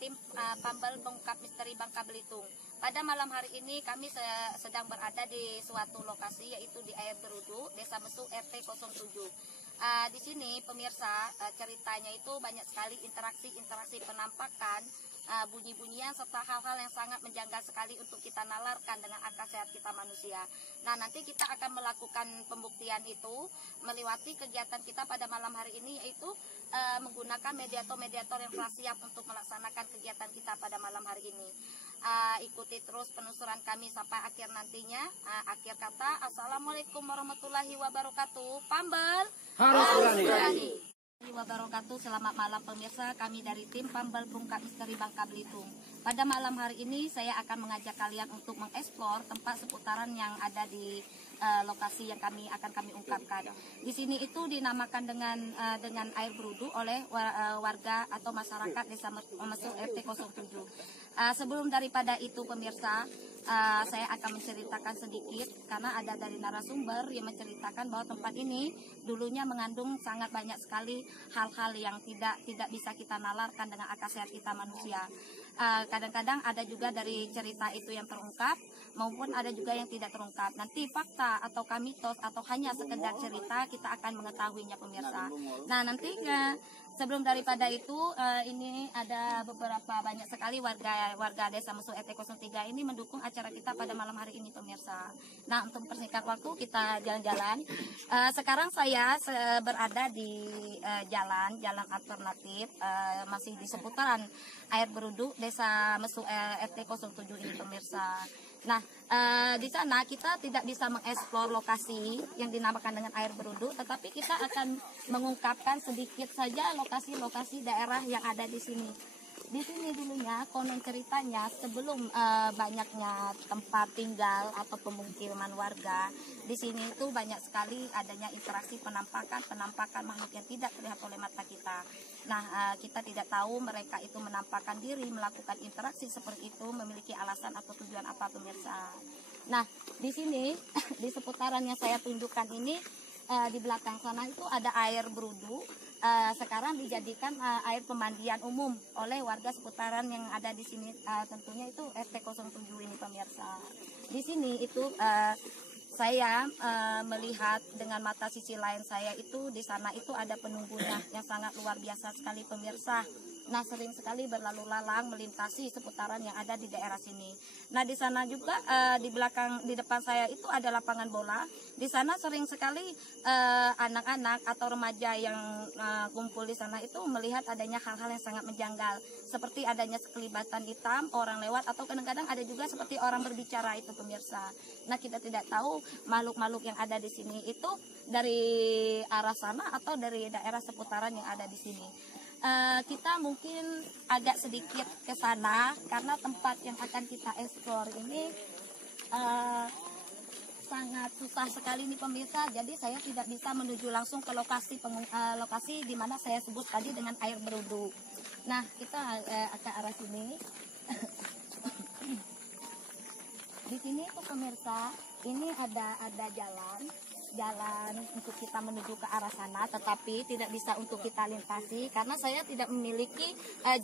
tim Pambal Pengungkap Misteri Bangka Belitung. Pada malam hari ini kami sedang berada di suatu lokasi, yaitu di Air Berudu, Desa Mesu, RT 07. Di sini pemirsa, ceritanya itu banyak sekali interaksi penampakan, bunyi-bunyian serta hal-hal yang sangat menjanggal sekali untuk kita nalarkan dengan akal sehat kita manusia. Nah, nanti kita akan melakukan pembuktian itu melewati kegiatan kita pada malam hari ini, yaitu menggunakan mediator-mediator yang telah siap untuk melaksanakan kegiatan kita pada malam hari ini. Ikuti terus penelusuran kami sampai akhir nantinya. Akhir kata, assalamualaikum warahmatullahi wabarakatuh. Pambal harus berani. Wabarakatuh. Selamat malam pemirsa, kami dari tim Pambal Pengungkap Misteri Bangka Belitung. Pada malam hari ini saya akan mengajak kalian untuk mengeksplor tempat seputaran yang ada di lokasi yang kami ungkapkan. Di sini itu dinamakan dengan Air Berudu oleh warga atau masyarakat Desa Mesu RT 07. Sebelum daripada itu pemirsa, saya akan menceritakan sedikit karena ada dari narasumber yang menceritakan bahwa tempat ini dulunya mengandung sangat banyak sekali hal-hal yang tidak bisa kita nalarkan dengan akal sehat kita manusia. Kadang-kadang ada juga dari cerita itu yang terungkap maupun ada juga yang tidak terungkap. Nanti fakta atau mitos atau hanya sekedar cerita kita akan mengetahuinya pemirsa. Nah, nanti sebelum daripada itu ini ada banyak sekali warga Desa Mesu RT 03 ini mendukung acara kita pada malam hari ini pemirsa. Nah, untuk persingkat waktu kita jalan-jalan. Sekarang saya berada di jalan alternatif masih di seputaran Air Berudu Desa Mesu RT 07 ini pemirsa. Nah, di sana kita tidak bisa mengeksplor lokasi yang dinamakan dengan Air Berudu, tetapi kita akan mengungkapkan sedikit saja lokasi-lokasi daerah yang ada di sini. Di sini dulunya konon ceritanya sebelum banyaknya tempat tinggal atau pemukiman warga, di sini itu banyak sekali adanya interaksi penampakan makhluk yang tidak terlihat oleh mata kita. Nah, kita tidak tahu mereka itu menampakkan diri, melakukan interaksi seperti itu, memiliki alasan atau tujuan apa pemirsa. Nah, di sini di seputaran yang saya tunjukkan ini, di belakang sana itu ada Air Berudu. Sekarang dijadikan air pemandian umum oleh warga seputaran yang ada di sini, tentunya itu RT 07 ini pemirsa. Di sini itu saya melihat dengan mata sisi lain saya itu di sana itu ada penunggunya yang sangat luar biasa sekali pemirsa. Nah, sering sekali berlalu lalang melintasi seputaran yang ada di daerah sini. Nah, di sana juga di depan saya itu ada lapangan bola. Di sana sering sekali anak-anak atau remaja yang kumpul di sana itu melihat adanya hal-hal yang sangat menjanggal, seperti adanya sekelibatan hitam, orang lewat, atau kadang-kadang ada juga seperti orang berbicara itu pemirsa. Nah, kita tidak tahu makhluk-makhluk yang ada di sini itu dari arah sana atau dari daerah seputaran yang ada di sini. Kita mungkin agak sedikit ke sana karena tempat yang akan kita eksplor ini sangat susah sekali nih pemirsa. Jadi saya tidak bisa menuju langsung ke lokasi di mana saya sebut tadi dengan Air Berudu. Nah, kita ke arah sini. Di sini tuh pemirsa, ini ada jalan untuk kita menuju ke arah sana, tetapi tidak bisa untuk kita lintasi karena saya tidak memiliki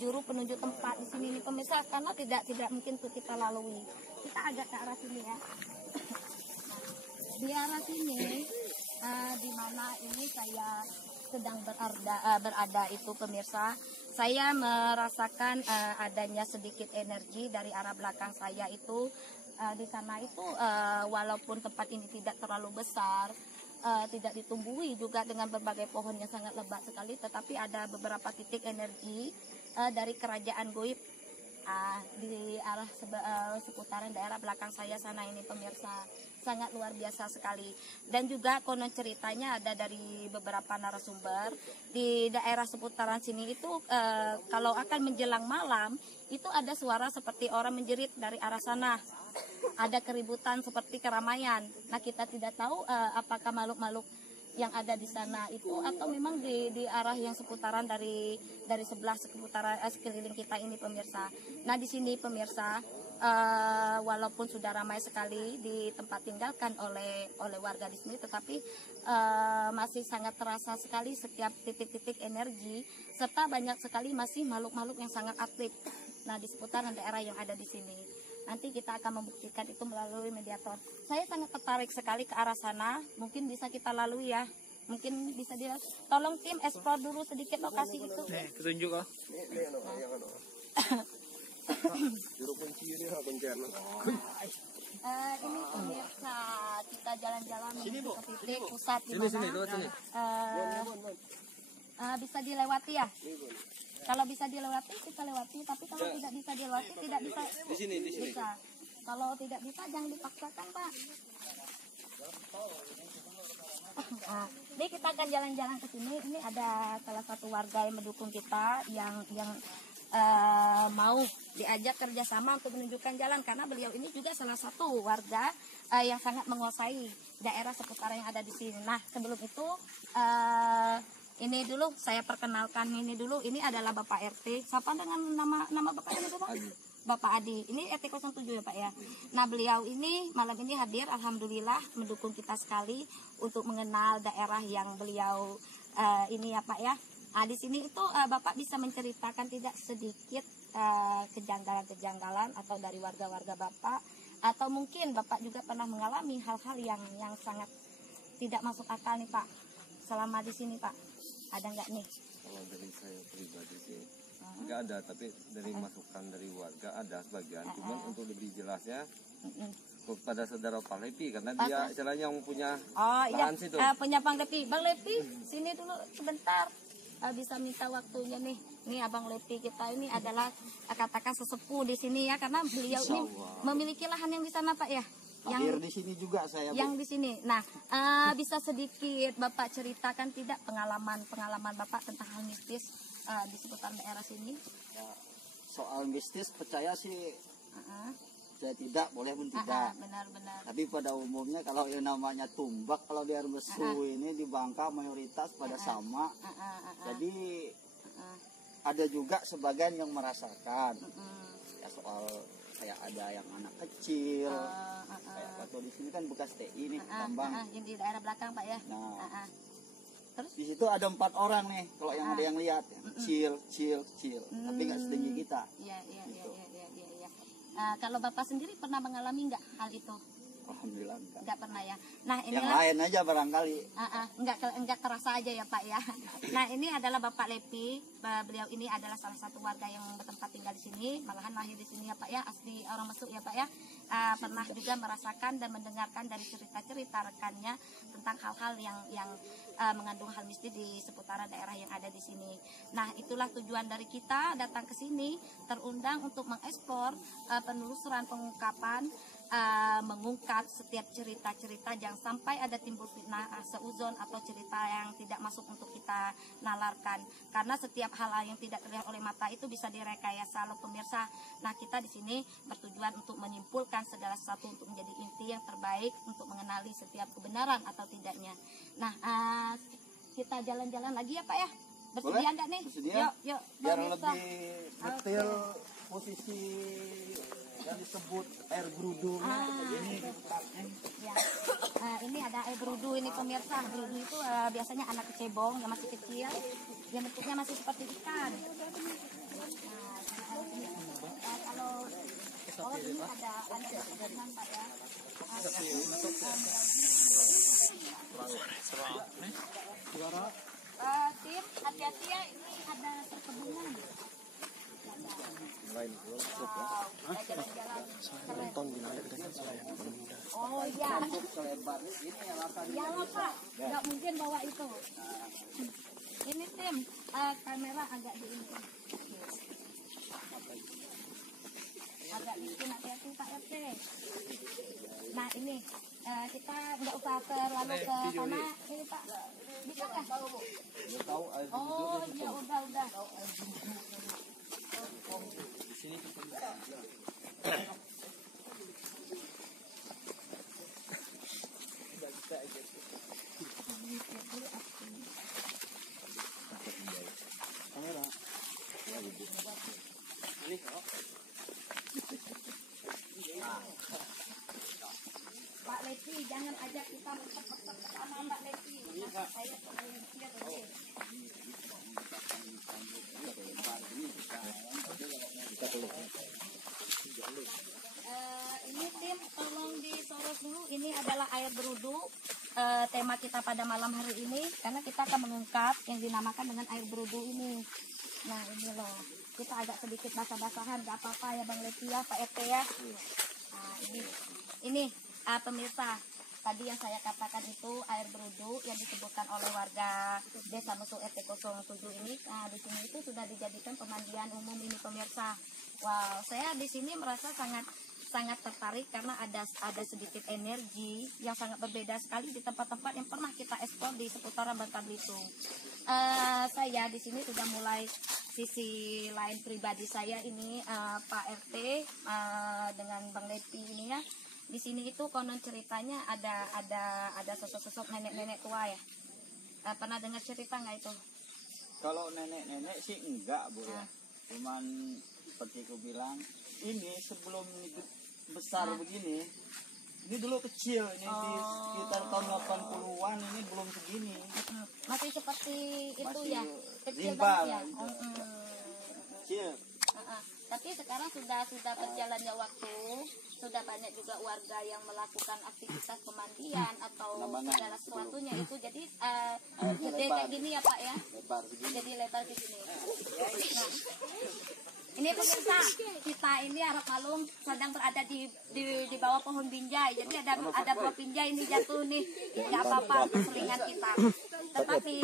juru penunjuk tempat di sini nih pemirsa, karena tidak mungkin untuk kita lalui. Kita agak ke arah sini ya. Di arah sini di mana ini saya sedang berada itu pemirsa, saya merasakan adanya sedikit energi dari arah belakang saya itu. Di sana itu walaupun tempat ini tidak terlalu besar, tidak ditumbuhi juga dengan berbagai pohon yang sangat lebat sekali, tetapi ada beberapa titik energi dari kerajaan goib di arah seputaran daerah belakang saya sana ini pemirsa. Sangat luar biasa sekali. Dan juga konon ceritanya ada dari beberapa narasumber di daerah seputaran sini itu kalau akan menjelang malam itu ada suara seperti orang menjerit dari arah sana. Ada keributan seperti keramaian. Nah, kita tidak tahu apakah makhluk-makhluk yang ada di sana itu atau memang di arah yang seputaran dari sebelah sekeliling kita ini pemirsa. Nah, di sini pemirsa, walaupun sudah ramai sekali di tempat tinggalkan oleh warga di sini, tetapi masih sangat terasa sekali setiap titik-titik energi serta banyak sekali masih makhluk-makhluk yang sangat aktif. Nah, di seputaran daerah yang ada di sini. Nanti kita akan membuktikan itu melalui mediator. Saya sangat tertarik sekali ke arah sana. Mungkin bisa kita lalui ya. Mungkin bisa tolong tim explore dulu sedikit lokasi itu. Nih, petunjuk kok. Ini pemirsa, kita jalan-jalan menuju ke titik pusat di mana bisa dilewati ya. Kalau bisa dilewati kita lewati, tapi kalau tidak bisa dilewati tidak bisa. Di sini. Bisa. Kalau tidak bisa jangan dipaksakan, Pak. Ini kita akan jalan-jalan ke sini. Ini ada salah satu warga yang mendukung kita yang mau diajak kerjasama untuk menunjukkan jalan, karena beliau ini juga salah satu warga yang sangat menguasai daerah seputar yang ada di sini. Nah, sebelum itu ini dulu saya perkenalkan ini adalah Bapak RT. Siapa dengan nama Bapak ini, Bapak? Bapak Adi. Ini RT 07 ya, Pak ya. Nah, beliau ini malam ini hadir, alhamdulillah mendukung kita sekali untuk mengenal daerah yang beliau ini ya, Pak ya. Nah, di sini itu Bapak bisa menceritakan tidak sedikit kejanggalan-kejanggalan atau dari warga-warga Bapak, atau mungkin Bapak juga pernah mengalami hal-hal yang sangat tidak masuk akal nih, Pak, selama di sini, Pak. Ada nggak nih? Kalau dari saya pribadi sih nggak ada, tapi dari masukan dari warga ada sebagian. Cuman untuk lebih jelasnya kepada saudara Pak Lepi, karena dia istilahnya yang punya lahan situ. Punya Bang Lepi. Bang Lepi, sini dulu sebentar. Bisa minta waktunya nih. Nih Abang Lepi kita ini adalah katakan sesepuh di sini ya, karena beliau ini memiliki lahan yang di sana, Pak ya. Yang di sini juga saya. Yang di sini. Nah, bisa sedikit Bapak ceritakan tidak pengalaman Bapak tentang hal mistis di seputar daerah sini? Ya, soal mistis percaya sih saya tidak, boleh pun tidak. Benar-benar. Tapi pada umumnya kalau yang namanya tumbak, kalau di air besu ini di Bangka mayoritas pada sama. Jadi ada juga sebagian yang merasakan. Ya, soal kayak ada yang anak kecil, kayak waktu di sini kan bekas TI nih, tambang. Yang di daerah belakang, Pak ya. Nah, terus di situ ada 4 orang nih, kalau yang ada yang lihat, kecil, tapi nggak setinggi kita. Iya. Kalau Bapak sendiri pernah mengalami nggak hal itu? Alhamdulillah enggak pernah ya. Nah, yang lain aja barangkali. Enggak terasa aja ya, Pak ya. Nah, ini adalah Bapak Lepi. Beliau ini adalah salah satu warga yang bertempat tinggal di sini, malahan lahir di sini ya, Pak ya, asli orang Mesuk ya, Pak ya. Pernah juga merasakan dan mendengarkan dari cerita-cerita rekannya tentang hal-hal yang mengandung hal mistis di seputaran daerah yang ada di sini. Nah, itulah tujuan dari kita datang ke sini, terundang untuk mengeksplor penelusuran pengungkapan, mengungkap setiap cerita-cerita, jangan sampai ada timbul fitnah, seuzon atau cerita yang tidak masuk untuk kita nalarkan, karena setiap hal yang tidak terlihat oleh mata itu bisa direkayasa loh pemirsa. Nah, kita di sini bertujuan untuk menyimpulkan segala sesuatu untuk menjadi inti yang terbaik untuk mengenali setiap kebenaran atau tidaknya. Nah, kita jalan-jalan lagi ya, Pak ya. Bersedia enggak nih? Bersedia. Yuk, biar pemirsa. lebih detail posisi yang disebut air berudu ini tempatnya. Ya. Ini ada air berudu ini pemirsa. Berudu itu biasanya anak kecebong yang masih kecil, yang bentuknya masih seperti ikan. Kalau ini ada kebetulan, Pak ya. Tim, hati-hati ya, ini ada perkebunan. Oh iya. Ya lah, Pak, nggak mungkin bawa itu. Ini tim, kamera agak di ini. Agak bikin hati-hati Pak RT. Nah ini kita nggak usah terlalu ke sana. Ini Pak, bisa nggak? Oh iya, udah. Pak Lepi, jangan ajak kita mencepat ke sana, Pak Lepi. Saya dia tadi. Berudu. Tema kita pada malam hari ini karena kita akan mengungkap yang dinamakan dengan air berudu ini. Nah ini loh, kita agak sedikit basah-basahan, gak apa-apa ya Bang Leti ya, Pak RT ya. Nah ini pemirsa, tadi yang saya katakan itu air berudu yang disebutkan oleh warga Desa Mesuk RT 07 ini. Nah di sini itu sudah dijadikan pemandian umum ini pemirsa. Wow, saya di sini merasa sangat tertarik karena ada sedikit energi yang sangat berbeda sekali di tempat-tempat yang pernah kita eksplor di seputaran Bangka Belitung. Saya di sini sudah mulai sisi lain pribadi saya ini, Pak RT dengan Bang Leti ini ya. Di sini itu konon ceritanya ada sosok-sosok nenek-nenek tua ya. Pernah dengar cerita nggak itu? Kalau nenek-nenek sih enggak Bu ya. Cuman seperti aku bilang, ini sebelum besar begini, ini dulu kecil, ini di sekitar tahun 80-an ini belum segini. Masih seperti itu Masih ya, kecil limbah, banget ya. Kecil. Tapi sekarang sudah berjalannya waktu, sudah banyak juga warga yang melakukan aktivitas pemandian atau segala sesuatunya itu jadi gede kayak gini ya Pak ya, Lebar begini. jadi lebar kayak gini. Nah, ini pemirsa, kita ini harap malum sedang berada di bawah pohon binjai. Jadi ada buah binjai ini jatuh nih, nggak apa-apa keseringan kita. Tetapi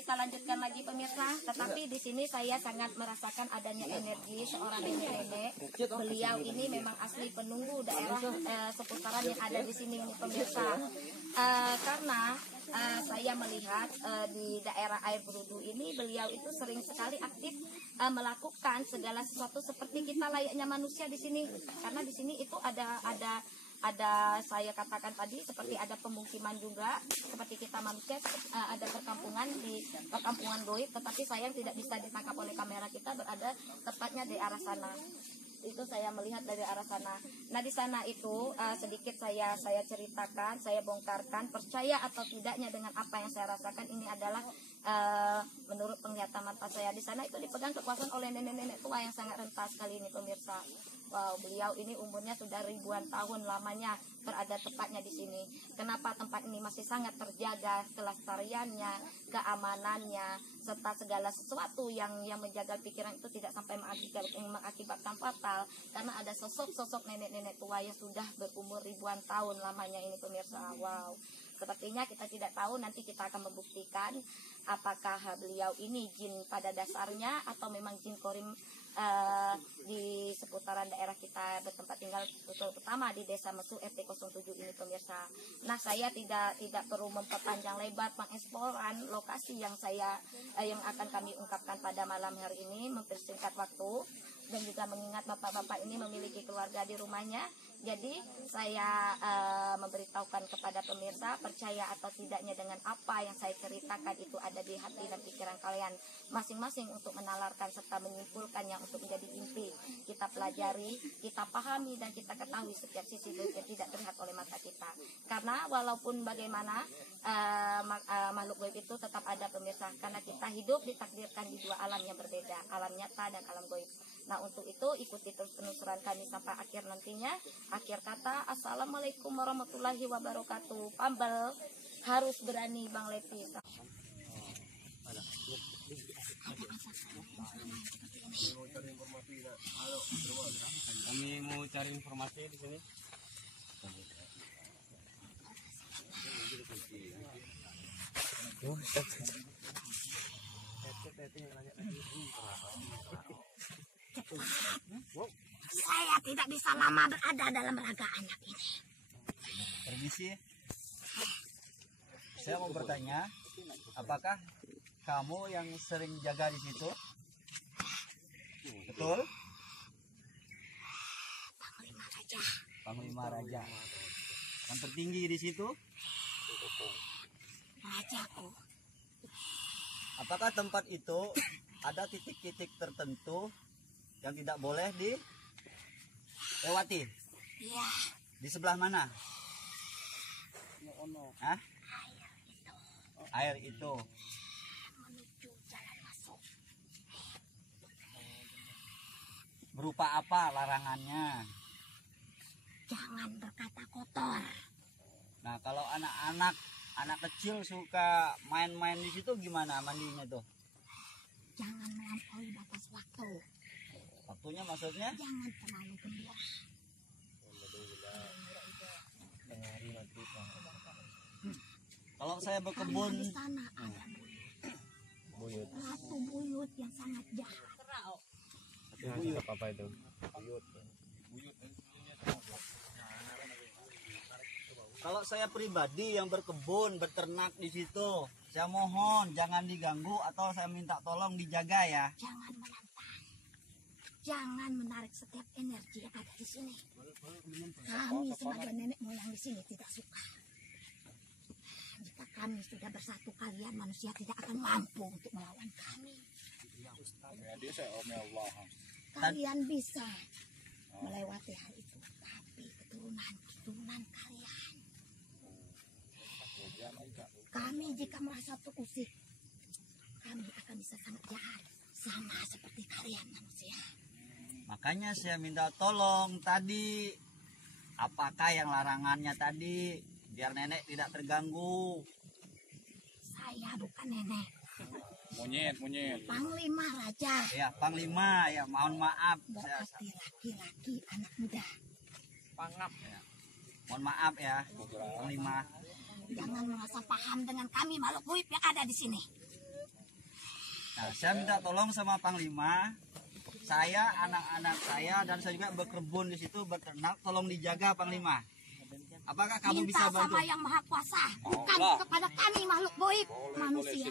kita lanjutkan lagi pemirsa. Tetapi di sini saya sangat merasakan adanya energi seorang nenek-nenek. Beliau ini memang asli penunggu daerah seputaran yang ada di sini ini pemirsa. Karena saya melihat di daerah air berudu ini beliau itu sering sekali aktif melakukan segala sesuatu seperti kita layaknya manusia di sini, karena di sini itu ada saya katakan tadi seperti ada pemukiman juga seperti kita manusia, ada perkampungan di perkampungan goib, tetapi sayang tidak bisa ditangkap oleh kamera kita, berada tepatnya di arah sana. Itu saya melihat dari arah sana. Nah di sana itu sedikit saya ceritakan, saya bongkarkan, percaya atau tidaknya dengan apa yang saya rasakan ini adalah menurut penglihatan mata saya. Di sana itu dipegang kekuasaan oleh nenek-nenek tua yang sangat rentas sekali ini pemirsa. Wow, beliau ini umurnya sudah ribuan tahun lamanya berada tepatnya di sini. Kenapa tempat ini masih sangat terjaga kelestariannya, keamanannya, serta segala sesuatu yang menjaga pikiran itu tidak sampai mengakibatkan fatal. Karena ada sosok-sosok nenek-nenek tua yang sudah berumur ribuan tahun lamanya ini pemirsa. Wow, sepertinya kita tidak tahu, nanti kita akan membuktikan apakah beliau ini jin pada dasarnya atau memang jin korim di seputaran daerah kita bertempat tinggal, terutama di Desa Mesuk RT 07 ini pemirsa. Nah saya tidak perlu memperpanjang lebar pengeksploran lokasi yang akan kami ungkapkan pada malam hari ini, mempersingkat waktu dan juga mengingat bapak-bapak ini memiliki keluarga di rumahnya. Jadi saya memberitahukan kepada pemirsa, percaya atau tidaknya dengan apa yang saya ceritakan itu ada di hati dan pikiran kalian masing-masing untuk menalarkan serta menyimpulkannya untuk menjadi inti. Kita pelajari, kita pahami dan kita ketahui setiap sisi yang tidak terlihat oleh mata kita. Karena walaupun bagaimana makhluk goib itu tetap ada pemirsa, karena kita hidup ditakdirkan di dua alam yang berbeda, alam nyata dan alam goib. Nah untuk itu ikuti terus penelusuran kami sampai akhir nantinya. Akhir kata, assalamualaikum warahmatullahi wabarakatuh. Pambel harus berani Bang Leti. Kami mau cari informasi di sini. Saya tidak bisa lama berada dalam raga anak ini. Permisi. Saya mau bertanya, apakah kamu yang sering jaga di situ? Betul? Panglima Raja. Panglima Raja. Yang tertinggi di situ? Rajaku. Apakah tempat itu ada titik-titik tertentu yang tidak boleh dilewati? Iya. Di sebelah mana? Hah? Air itu. Menuju jalan masuk. Berupa apa larangannya? Jangan berkata kotor. Nah, kalau anak kecil suka main-main di situ gimana mandinya tuh? Jangan melampaui batas waktu. Waktunya maksudnya? Jangan terlalu gembira. Kalau saya berkebun Karena di sana ada buyut. Ratu buyut yang sangat jahat. Buyut apa itu? Kalau saya pribadi yang berkebun, beternak di situ, saya mohon jangan diganggu atau saya minta tolong dijaga ya. Jangan menantang. Jangan menarik setiap energi yang ada di sini. Kami sebagai nenek moyang di sini tidak suka. Jika kami sudah bersatu, kalian manusia tidak akan mampu untuk melawan kami. Kalian bisa melewati hal itu, tapi keturunan kalian. Kami jika merasa terusik, kami akan bisa sangat jahat, sama seperti kalian manusia. Makanya saya minta tolong tadi, apakah yang larangannya tadi, biar nenek tidak terganggu. Saya bukan nenek. Monyet. Panglima Raja. Ya, Panglima, ya mohon maaf. Berarti laki-laki anak muda. Ya. Mohon maaf ya, Panglima. Jangan merasa paham dengan kami makhluk goib yang ada di sini. Nah, saya minta tolong sama Panglima. Saya, anak-anak saya, dan saya juga berkebun di situ, beternak. Tolong dijaga, Panglima. Apakah kamu Minta bisa bantu? sama yang maha kuasa, bukan kepada kami makhluk goib manusia.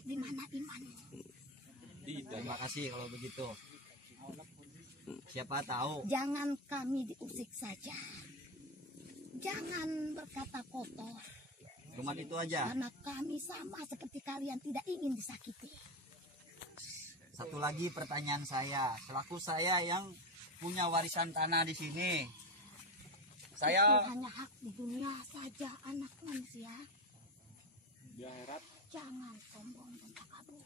Di mana imanmu? Terima kasih kalau begitu. Siapa tahu. Jangan kami diusik saja. Jangan berkata kotor. Cuma itu aja. Karena kami sama seperti kalian tidak ingin disakiti. Satu lagi pertanyaan saya, selaku saya yang punya warisan tanah di sini, Itu saya hanya hak di dunia saja anak manusia. Jangan sombong dan takabur.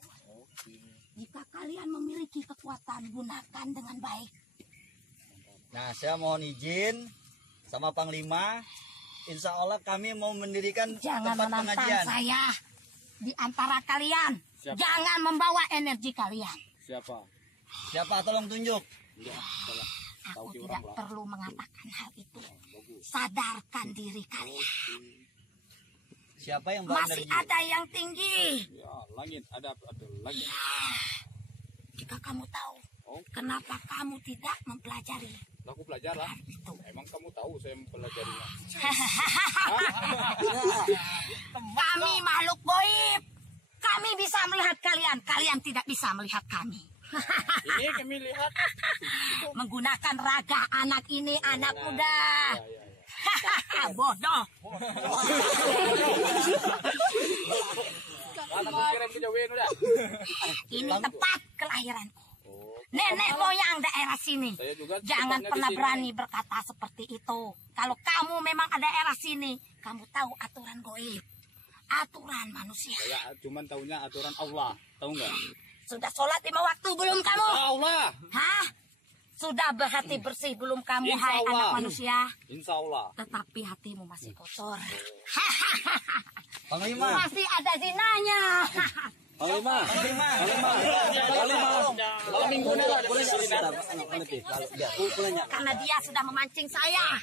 Jika kalian memiliki kekuatan, gunakan dengan baik. Nah, saya mohon izin sama Panglima. Insya Allah kami mau mendirikan Jangan tempat menantang pengajian. saya di antara kalian. Siapa? Jangan membawa energi kalian. Siapa? Tolong tunjuk. Aku tidak perlu mengatakan hal itu. Sadarkan diri kalian. Siapa yang bawa Masih energi? ada yang tinggi. Ya, langit ada langit. Jika kamu tahu, kenapa kamu tidak mempelajari Aku belajar lah. itu? Emang kamu tahu saya mempelajarinya? Kami makhluk goib. Kami bisa melihat kalian. Kalian tidak bisa melihat kami. Ini kami lihat. Menggunakan raga anak ini, anak muda. Bodoh. Aku kirim ke Jawa udah. Ini tempat kelahiranku. Nenek moyang daerah sini. Saya juga Jangan tempatnya pernah di sini. berani berkata seperti itu. Kalau kamu memang ada daerah sini, kamu tahu aturan goib, aturan manusia. Ya, cuman tahunya aturan Allah. Tahu nggak? Sudah sholat 5 waktu belum kamu? Allah. Hah? Sudah berhati bersih belum kamu, Insya hai Allah. anak manusia? Insya Allah. Tetapi hatimu masih kotor. Panglima. Masih ada zinanya. Panglima. Kalau minggu ini lah. Karena dia sudah memancing saya.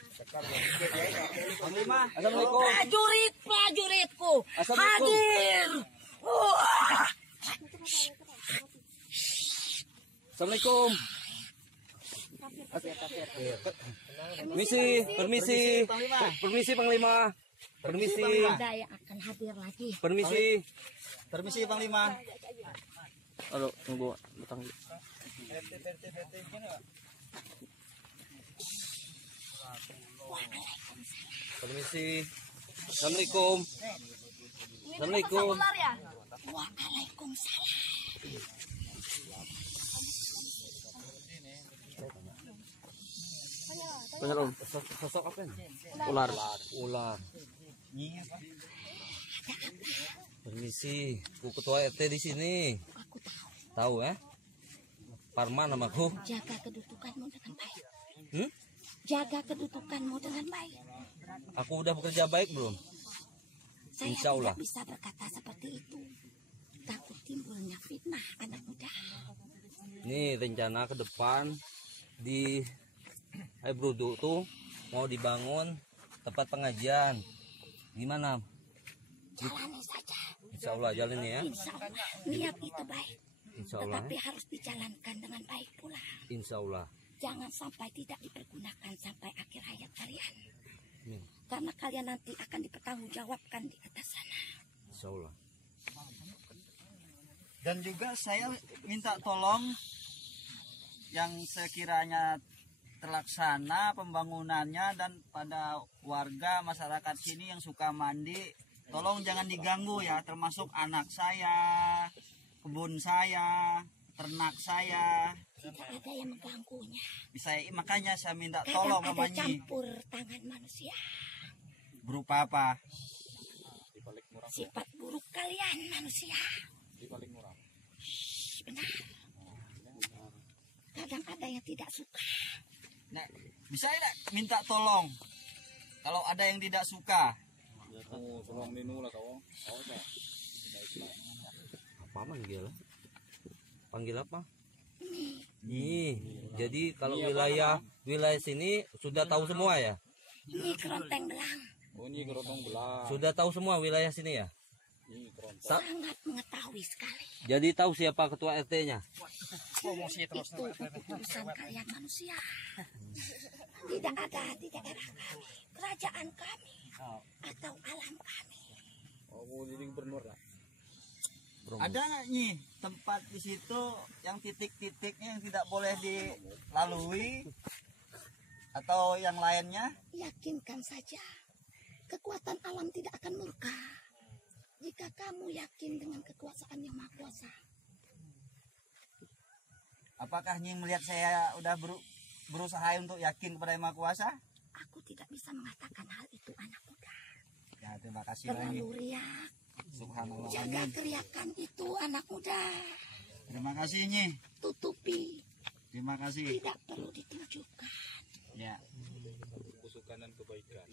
Panglima. Prajuritku hadir. Assalamualaikum. Permisi Panglima. Permisi. Ada yang akan hadir lagi. Permisi Panglima. Halo, tunggu datang. Permisi. Assalamualaikum. Assalamualaikum. Waalaikumsalam. Benar Om. Sosok apa ini? Ular. Permisi, aku ketua RT di sini. Aku tahu. Tahu ya? Parman namaku. Jaga kedudukanmu dengan baik. Hmm? Jaga kedudukanmu dengan baik. Aku udah bekerja baik belum? Saya Insya Allah. tidak bisa berkata seperti itu. Takut timbulnya fitnah anak muda. Nih rencana ke depan di Brudu tuh mau dibangun tempat pengajian. Gimana? Jalani saja. Insya Allah jalan ya. Insya Allah niat itu baik. Insya Allah. Tetapi harus dijalankan dengan baik pula. Insya Allah. Jangan sampai tidak dipergunakan sampai akhir hayat kalian. Amin. Karena kalian nanti akan dipertanggungjawabkan di atas sana. Insya Allah. Dan juga saya minta tolong yang sekiranya terlaksana pembangunannya dan pada warga masyarakat sini yang suka mandi, tolong jangan diganggu ya, termasuk anak saya, kebun saya, ternak saya. Tidak ada yang mengganggunya. Makanya saya minta Kadang tolong ada namanya. campur tangan manusia. Berupa apa? Sifat buruk kalian manusia. Benar. Kadang ada yang tidak suka. Nah, bisa tidak minta tolong kalau ada yang tidak suka? Apa manggil? Panggil apa? Nih, jadi kalau wilayah sini sudah tahu semua ya? Ini keronteng belang. Oh, ini gerotong belah. Sudah tahu semua wilayah sini ya? Sangat mengetahui sekali. Jadi tahu siapa ketua RT-nya? Itu keputusan kalian manusia. Tidak ada di daerah kami, kerajaan kami, atau alam kami. Oh, jadi gubernur lah. Ada nggak nih tempat di situ yang titik-titiknya yang tidak boleh dilalui atau yang lainnya? Yakinkan saja, kekuatan alam tidak akan murka. Jika kamu yakin dengan kekuasaan yang maha kuasa. Apakah Nyi melihat saya udah berusaha untuk yakin kepada Yang Maha Kuasa? Aku tidak bisa mengatakan hal itu anak muda. Ya, terima kasih lagi. Terlalu riak. Subhanallah. Jaga Amin. keriakan itu anak muda. Terima kasih Nyi. Tutupi. Terima kasih. Tidak perlu ditunjukkan. Ya. Kesukaan dan kebaikan.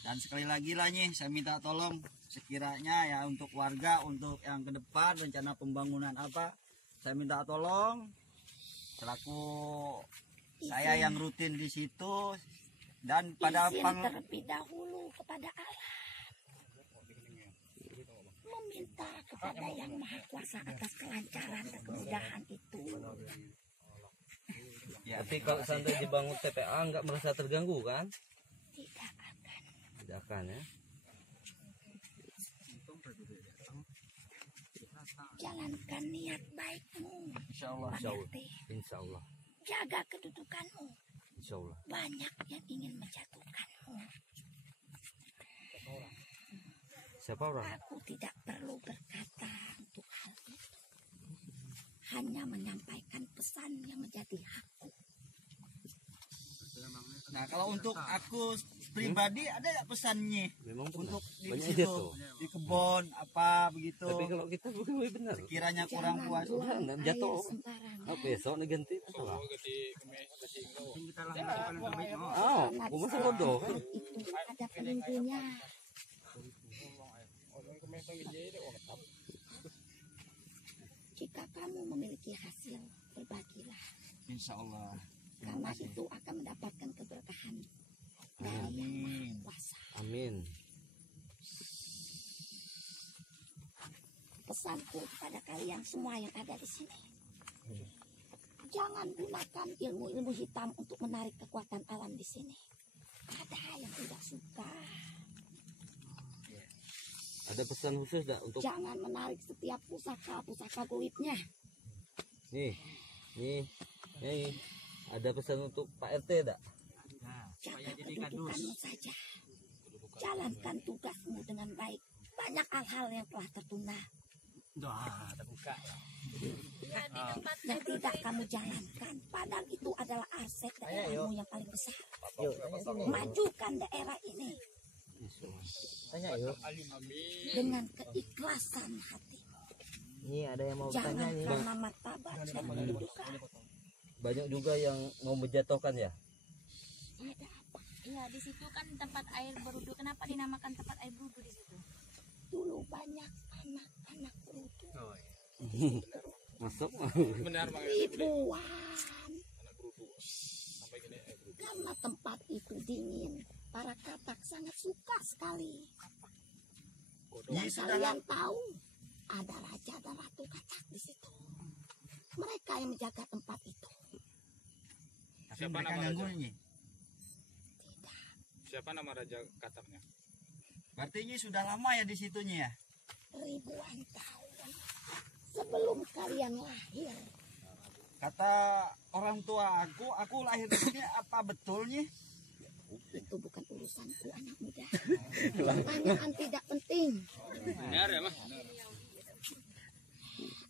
Dan sekali lagi lah Nyi, saya minta tolong sekiranya ya untuk warga, untuk yang ke depan rencana pembangunan apa, saya minta tolong selaku saya yang rutin di situ dan pada Izin terlebih dahulu kepada Allah. Meminta kepada Yang Maha Kuasa atas kelancaran dan kemudahan itu. ya, Tapi kalau sampai dibangun TPA nggak merasa terganggu kan? Tidak akan. Tidak akan ya. Jalankan niat baikmu. insya Allah. Insya Allah. Pak RT. Insya Allah. Jaga kedudukanmu. Insya Allah. Banyak yang ingin menjatuhkanmu. Siapa orang? Aku tidak perlu berkata untuk hal itu. Hanya menyampaikan pesan yang menjadi hakku. Nah kalau untuk aku pribadi ada nggak pesannya Memang benar. untuk di Banyak situ jatuh. di kebun apa begitu? Tapi kalau kita begini benar. Kiranya kurang Jangan puas. buang Nah, air jatuh. sembarangan. Oh, besok nih ganti salah. Karena Oh, aku masih bodoh kan? itu ada pelingkunya. Jika kamu memiliki hasil, berbagilah. Insya Allah. Karena itu akan mendapatkan keberkahan dari Yang Maha Amin. Kuasa. Amin. Pesanku kepada kalian semua yang ada di sini. Jangan gunakan ilmu-ilmu hitam untuk menarik kekuatan alam di sini. Ada yang tidak suka. Ada pesan khusus enggak untuk Jangan menarik setiap pusaka goibnya. nih. Ada pesan untuk Pak RT enggak? Jaga kedudukanmu saja. Jalankan tugasmu dengan baik. Banyak hal-hal yang telah tertunda. Yang tidak kamu jalankan, padahal itu adalah aset daerahmu yang paling besar. Majukan daerah ini dengan keikhlasan hati. Ini ada yang mau Jangan tanya nih. karena martabat dan kedudukan. Banyak juga yang mau menjatuhkan ya. Ada apa? Iya, di situ kan tempat air berwudu. Kenapa dinamakan tempat air berwudu di situ? Dulu banyak anak-anak berwudu. Masuk. Benar Bang. Ribuan. Anak beruduk. Sampai gini beruduk. Karena tempat itu dingin, para katak sangat suka sekali. Dan kalian tahu, ada raja dan ratu katak di situ. Mereka yang menjaga tempat itu. Siapa nama raja? Siapa nama raja kataknya? Berarti ini sudah lama ya di situnya ya? Ribuan tahun sebelum kalian lahir. Kata orang tua aku lahir di sini apa betulnya? Itu bukan urusanku, anak muda. Pertanyaan tidak penting. Benar ya, Mas?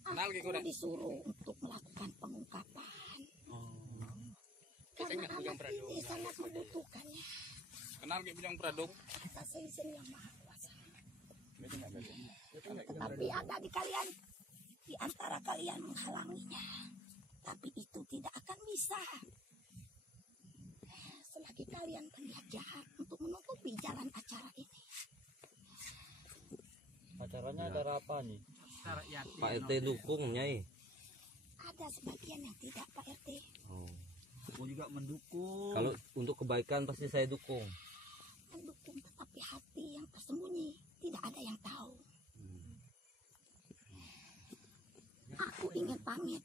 Aku disuruh untuk melakukan pengungkapan. Karena anak ini sangat membutuhkannya. Kenal ke Bujang Praduk? Atas izin yang maha kuasa. Tapi ada di antara kalian menghalanginya. Tapi itu tidak akan bisa. Selagi kalian berniat jahat untuk menutupi jalan acara ini. Acaranya ada apa nih? Pak RT dukung Nyai. Ada sebagian yang tidak, Pak RT. Oh. Aku juga mendukung. Kalau untuk kebaikan pasti saya dukung. Mendukung, tetapi hati yang tersembunyi tidak ada yang tahu. Aku ingin pamit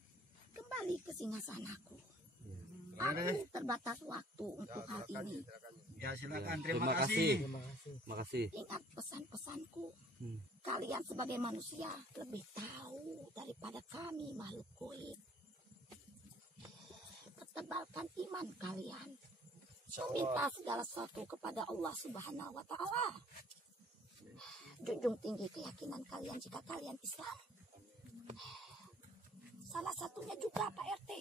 kembali ke singgasanaku. Aku terbatas waktu untuk hal ini. Ya silakan, Terima kasih. Terima kasih. Makasih. Ingat pesan-pesanku. Kalian sebagai manusia lebih tahu daripada kami makhluk goib. Pertebalkan iman kalian. Meminta segala sesuatu kepada Allah Subhanahu wa Ta'ala. Junjung tinggi keyakinan kalian jika kalian Islam. Salah satunya juga Pak RT.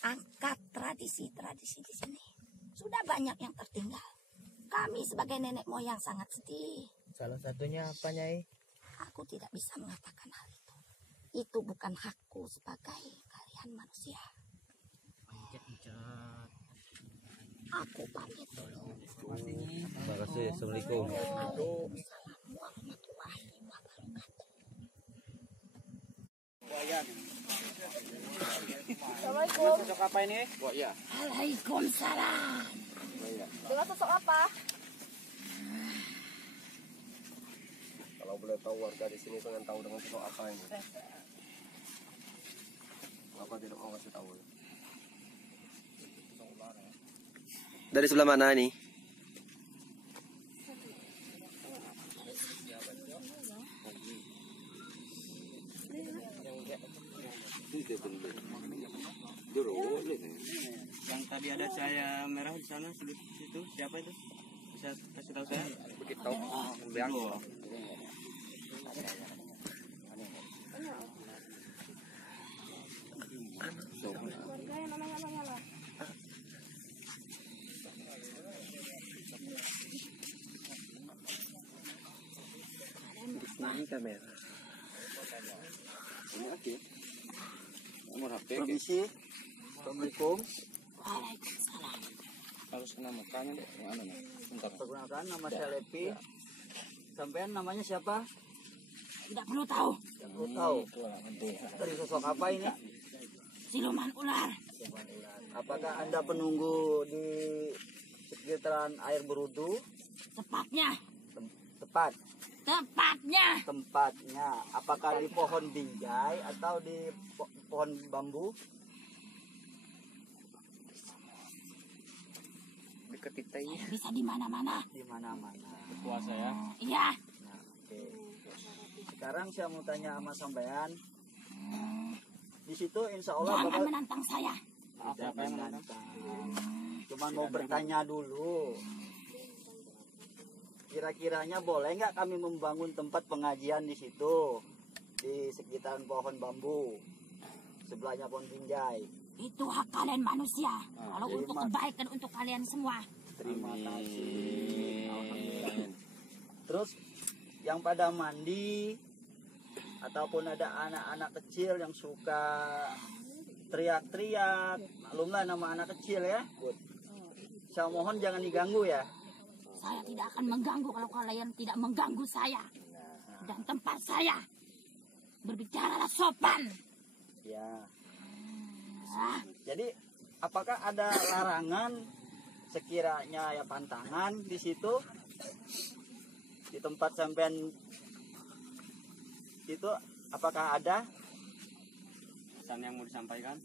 Angkat tradisi-tradisi di sini. Sudah banyak yang tertinggal. Kami sebagai nenek moyang sangat sedih. Salah satunya apa, Nyai? Aku tidak bisa mengatakan hal itu. Itu bukan hakku sebagai kalian manusia. Aku pamit dulu. Terima kasih. Assalamualaikum. Waalaikumsalam warahmatullahi wabarakatuh. Assalamualaikum. Cocok apa ini? Oh iya. Waalaikumsalam. Dengan sosok apa? Kalau boleh tahu warga di sini pengen tahu dengan sosok apa ini? Kenapa tidak mau kasih tahu? Dari sebelah mana nih? Yang tadi ada cahaya merah di sana situ siapa itu? Bisa kasih tahu saya? Begitu. Yang Warga yang namanya apa lah? Ini kamera. Ini oke. Nomor HP. Permisi. Assalamualaikum. Waalaikumsalam. Harus kena mukanya deh. Yang anu nih. Bentar. Perkenalkan nama saya Lepi. Sampean namanya siapa? Tidak perlu tahu. Yang perlu tahu. Dari sosok apa ini? Siluman ular. Apakah Anda penunggu di sekitaran air berudu? Tepatnya. Tepat. Tempatnya. Apakah di pohon binjai atau di pohon bambu? Dekat kita ini. Bisa di mana-mana. Di mana-mana. Puasa ya. Iya. Nah, oke. Sekarang saya mau tanya sama sampean. Di situ insya Allah Jangan bakal menantang saya. tidak menantang. Cuma mau bertanya dulu. Kira-kiranya boleh nggak kami membangun tempat pengajian di situ, di sekitaran pohon bambu, sebelahnya pohon binjai. Itu hak kalian manusia. Kalau untuk terima- kebaikan untuk kalian semua. Terima kasih. Alhamdulillah. Terus yang pada mandi ataupun ada anak-anak kecil yang suka teriak-teriak, maklumlah nama anak kecil ya. saya mohon jangan diganggu ya. Saya tidak akan mengganggu kalau kalian tidak mengganggu saya. Dan tempat saya. Berbicaralah sopan. Ya. Jadi apakah ada larangan sekiranya ya pantangan di situ di tempat sampean itu, apakah ada Pesan yang mau disampaikan?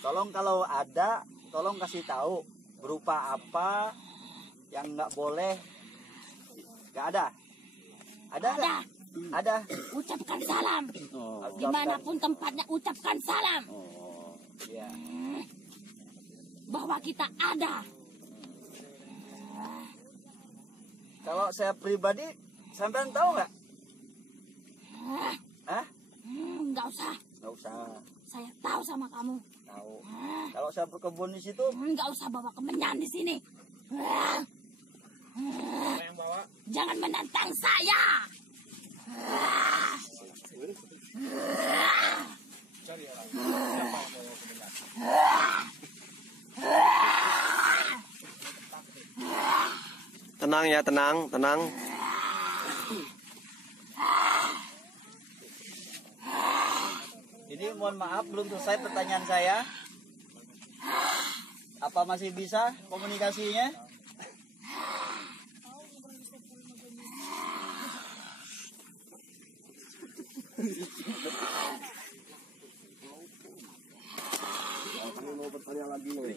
tolong kalau ada tolong kasih tahu berupa apa yang nggak boleh. Nggak ada nggak? Ada. Ucapkan salam. Ucapkan. Dimanapun tempatnya ucapkan salam. Ya. Bahwa kita ada. Kalau saya pribadi sampean tahu nggak? Hah? Nggak usah. Nggak usah. Saya tahu sama kamu. Tahu. Kalau saya berkebun di situ, Nggak usah bawa kemenyan di sini. Yang bawa? Jangan menantang saya. Tenang ya, tenang, tenang. jadi mohon maaf belum selesai pertanyaan saya. Apa masih bisa komunikasinya? Kami mau bertanya lagi nih.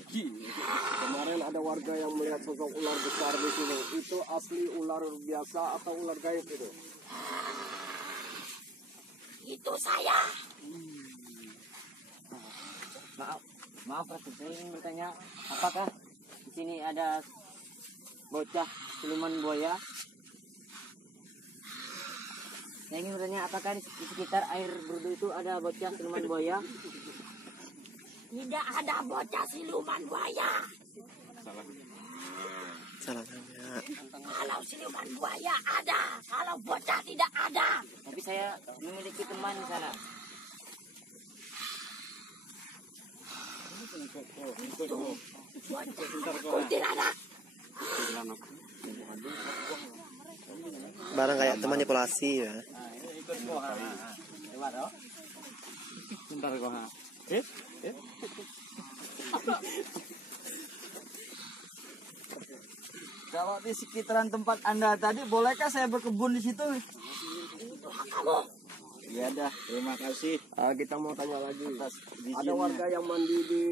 Kemarin ada warga yang melihat sosok ular besar di sini. Itu asli ular biasa atau ular gaib itu? Itu saya. Maaf Ratu, saya ingin bertanya, apakah di sini ada bocah siluman buaya? Saya ingin bertanya, apakah di sekitar air Brudu itu ada bocah siluman buaya? Tidak ada bocah siluman buaya. Salah. Kalau siluman buaya ada, kalau bocah tidak ada. Tapi saya memiliki teman di sana. Kuntilanak. Barang kayak manipulasi ya. Ikut gua. Lewat oh. Bentar kok. Kalau di sekitaran tempat Anda tadi, bolehkah saya berkebun di situ? Kamu. Iya dah, terima kasih. Kita mau tanya lagi. Atas Ada izinnya. warga yang mandi di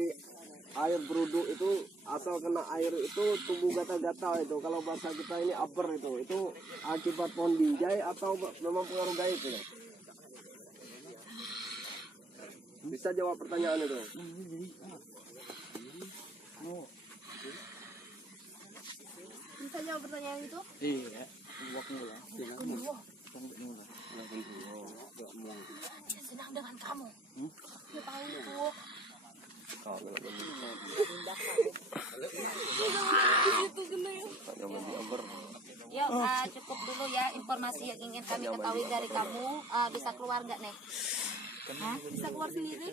air Brudu itu, asal kena air itu tubuh gatal-gatal itu. Kalau bahasa kita ini aber itu akibat pohon binjai atau memang pengaruh gaib itu? Bisa jawab pertanyaan itu? Bisa jawab pertanyaan itu? Iya. Dia senang dengan kamu. Dia tahu itu. Yuk, cukup dulu ya informasi yang ingin kami ketahui dari kamu. Bisa keluar nggak nih? Bisa keluar sendiri?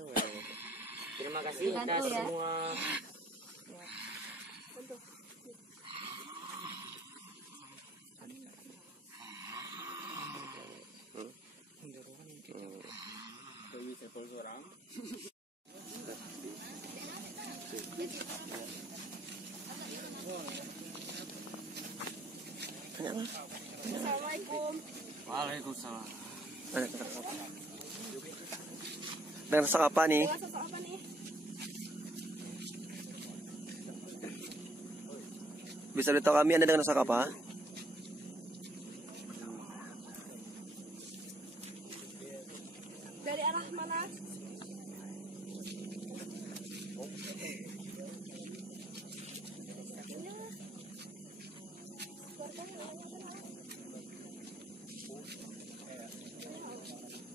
Terima kasih atas Bantu ya. semua. Assalamualaikum. Waalaikumsalam. Dengan sosok apa nih? Dengan sosok apa nih? Bisa beritahu kami Anda dengan sosok apa? Dari arah mana?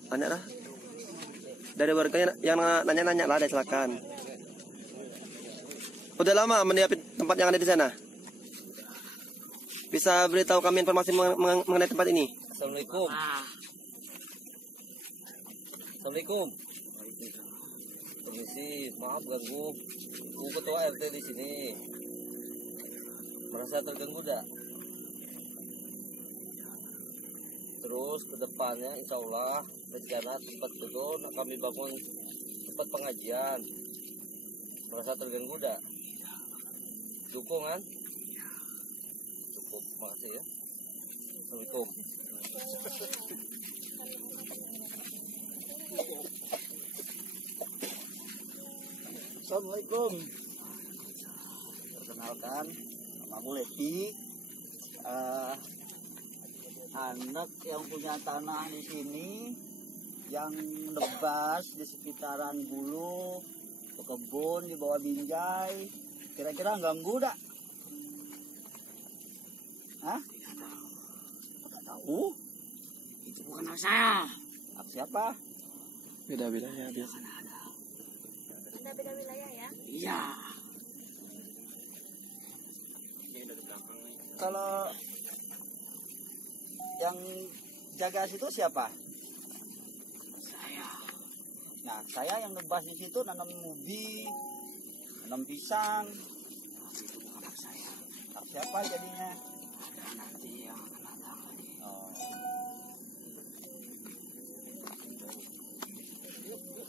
Tanya lah. Dari warganya yang nanya-nanya lah, deh, silakan. Udah lama mendiami tempat yang ada di sana? Bisa beritahu kami informasi mengenai tempat ini? Assalamualaikum. Assalamualaikum. Permisi, maaf ganggu. Ketua RT di sini. Merasa terganggu tidak? Terus ke depannya insya Allah rencana tempat itu kami bangun tempat pengajian. Merasa terganggu tidak? Dukungan? Cukup, makasih ya. Assalamualaikum. Assalamualaikum. Perkenalkan, namaku Leti. Anak yang punya tanah di sini, yang nebas di sekitaran Bulu, kebun di bawah Binjai. Kira-kira ganggu tak? Hah? Tidak tahu. Itu bukan hak saya. Hak siapa? Beda-beda ya biasa. Ada beda wilayah ya? Iya. Kalau yang jaga situ siapa? Saya. Nah, saya yang nebas di situ nanam ubi, nanam pisang. Itu bukan hak saya. Hak siapa jadinya? Ada nanti yang akan datang lagi. Oh.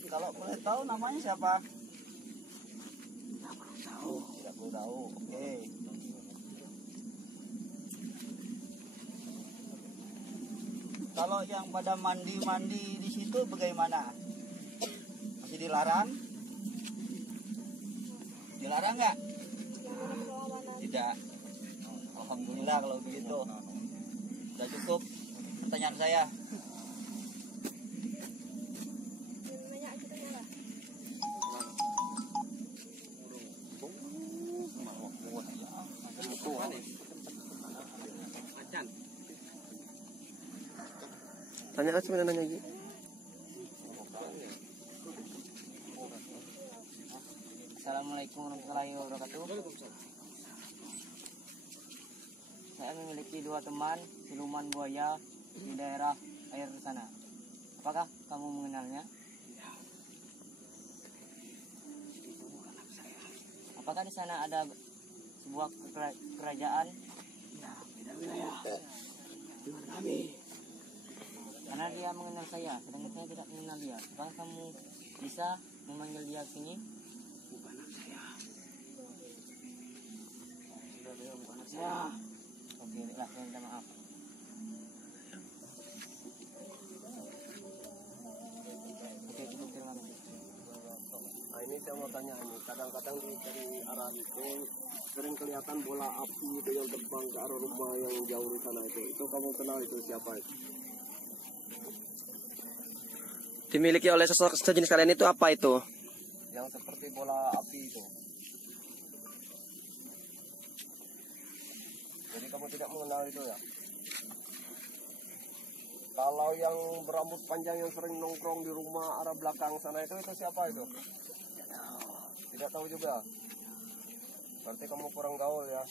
Kalau boleh tahu namanya siapa? Tidak perlu tahu. Tidak perlu tahu. Oke. Kalau yang pada mandi-mandi di situ bagaimana? Masih dilarang? Dilarang nggak? Tidak. Alhamdulillah kalau begitu. Sudah cukup pertanyaan saya. Tanya aja mana nanya lagi. Assalamualaikum warahmatullahi wabarakatuh. Saya memiliki 2 teman siluman buaya di daerah air sana. Apakah kamu mengenalnya? Apakah di sana ada sebuah kerajaan? Ya, beda wilayah. Dengan kami. Karena dia mengenal saya, sedangkan saya tidak mengenal dia. Apakah kamu bisa memanggil dia sini? Bukan anak saya. Sudah dia bukan anak saya. Oke, baiklah, saya minta maaf. Oke, cukup, terima kasih. Nah ini saya mau tanya nih, kadang-kadang dari arah itu sering kelihatan bola api itu yang terbang ke arah rumah yang jauh di sana itu. Itu kamu kenal itu siapa itu? Dimiliki oleh sejenis kalian itu apa itu? Yang seperti bola api itu. Jadi kamu tidak mengenal itu ya? Kalau yang berambut panjang yang sering nongkrong di rumah arah belakang sana itu siapa itu? Tidak tahu juga. Berarti kamu kurang gaul ya.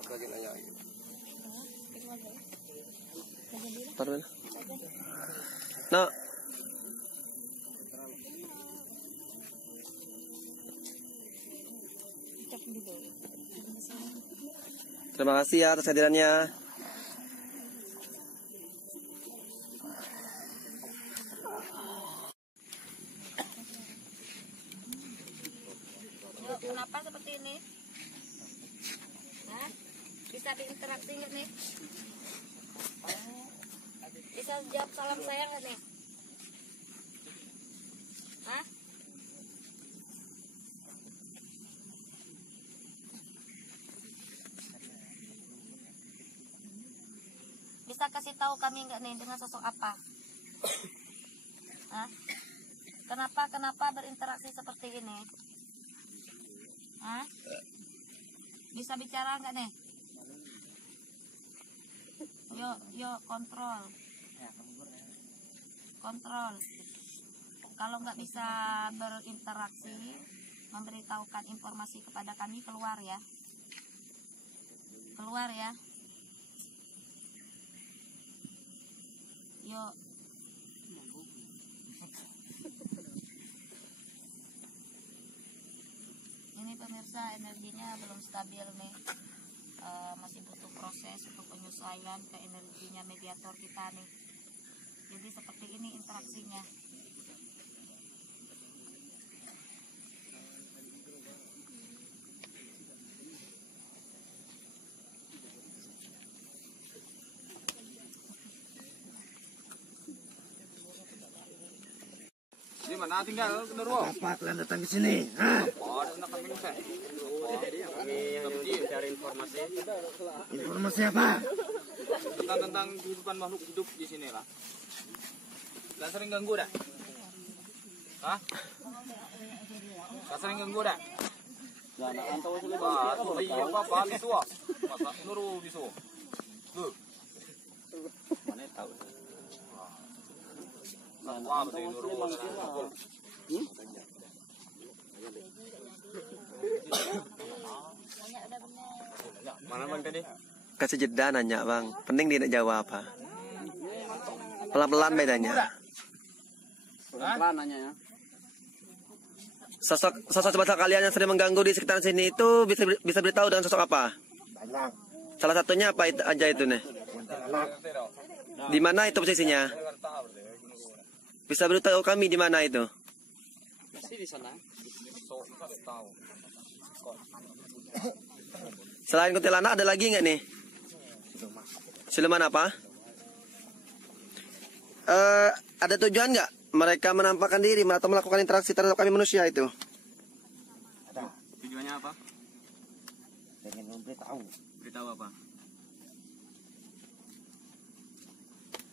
Apa lagi nanya? Nah, terima kasih ya atas hadirannya. Yuk, kenapa seperti ini? Hah? Bisa berinteraksi nggak nih? Bisa jawab salam saya nggak nih? Hah? Bisa kasih tahu kami nggak nih dengan sosok apa? Hah? Kenapa berinteraksi seperti ini? Hah? Bisa bicara nggak nih? Yuk kontrol. Kalau nggak bisa berinteraksi, memberitahukan informasi kepada kami, keluar ya. Yuk. bisa, energinya belum stabil nih. Masih butuh proses untuk penyesuaian ke energinya mediator kita nih. Jadi seperti ini interaksinya. Di mana tinggal Genderuwo? Apa kalian datang ke sini? Hah? Oh, ada kambing saya. Kami mencari informasi Informasi apa? tentang kehidupan makhluk hidup di sini lah. Gak sering ganggu dah? Hah? Gak sering ganggu dah? Iya apa bisu? Masa nuru bisu? Tuh. Mana tahu? Wah, betul nuru. Mana bang tadi? Kasih jeda nanya bang, penting dia nak jawab apa? Pelan-pelan bedanya. Pelan nanya ya. Sosok kalian yang sering mengganggu di sekitar sini itu bisa beritahu dengan sosok apa? Salah satunya apa itu aja itu nih? Di mana itu posisinya? Bisa beritahu kami di mana itu? Pasti di sana. Tahu. Selain kuntilanak ada lagi nggak nih? Siluman apa? Ada tujuan nggak mereka menampakkan diri atau melakukan interaksi terhadap kami manusia itu? Tujuannya apa? Pengen memberitahu. Beritahu apa?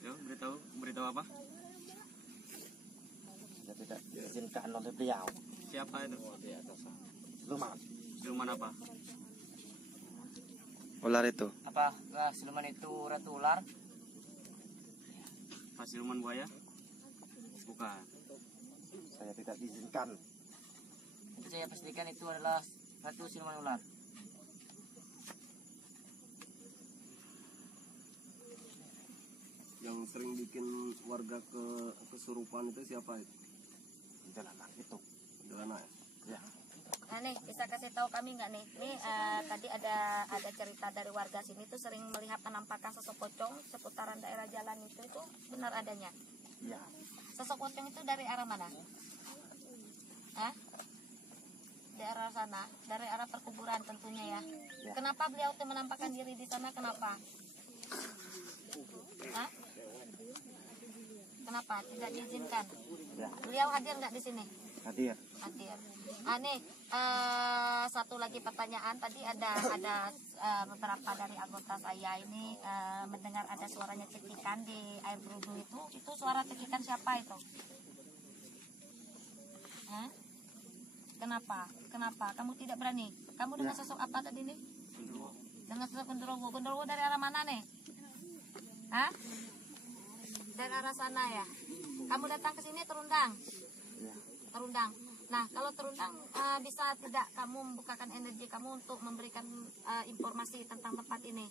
Yo, beritahu apa? Saya tidak diizinkan oleh beliau. Siapa itu? Siluman apa? Ular itu. Apa? Siluman itu ratu ular? Pas siluman buaya? Bukan. Saya tidak diizinkan. Itu saya pastikan itu adalah ratu siluman ular. Yang sering bikin warga kesurupan itu siapa itu? Jalanan itu. Jalanan ya? Nah nih, bisa kasih tahu kami nggak nih? Nih tadi ada cerita dari warga sini tuh sering melihat penampakan sosok pocong seputaran daerah jalan itu benar adanya. Iya. Sosok pocong itu dari arah mana? Hah? Dari arah sana, dari arah perkuburan tentunya ya. Kenapa beliau tuh menampakkan diri di sana? Kenapa? Hah? Kenapa? Tidak diizinkan. Beliau hadir nggak di sini? Hadir. Hadir. Nih satu lagi pertanyaan, tadi ada beberapa dari anggota saya ini mendengar ada suaranya cekikan di air berudu itu suara cekikan siapa itu? Hah? Kenapa kamu tidak berani? Kamu dengan sosok apa tadi nih? Dengan sosok genderuwo. Genderuwo dari arah mana nih? Hah? Dari arah sana ya. Kamu datang ke sini terundang? Terundang. Nah, kalau terundang bisa tidak kamu membukakan energi kamu untuk memberikan informasi tentang tempat ini?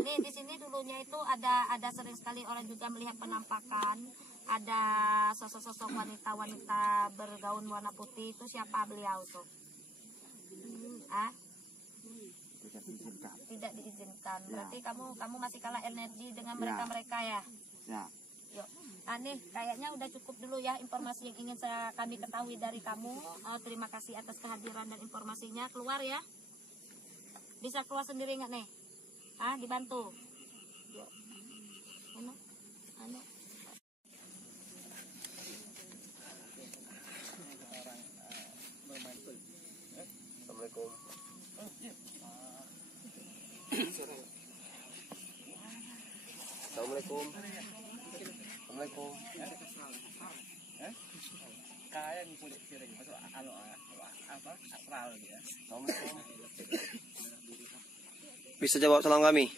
Nih di sini dulunya itu ada sering sekali orang juga melihat penampakan, ada sosok-sosok wanita-wanita bergaun warna putih, itu siapa beliau tuh? Tidak diizinkan. Berarti kamu masih kalah energi dengan mereka ya? Ya. Yuk. Nih kayaknya udah cukup dulu ya informasi yang ingin kami ketahui dari kamu. Terima kasih atas kehadiran dan informasinya. Keluar ya. Bisa keluar sendiri nggak nih? Dibantu. Yuk. Anu. Assalamualaikum. Assalamualaikum. Assalamualaikum. Kayak kulit piring masuk apa astral gitu ya. Assalamualaikum. Bisa jawab salam kami.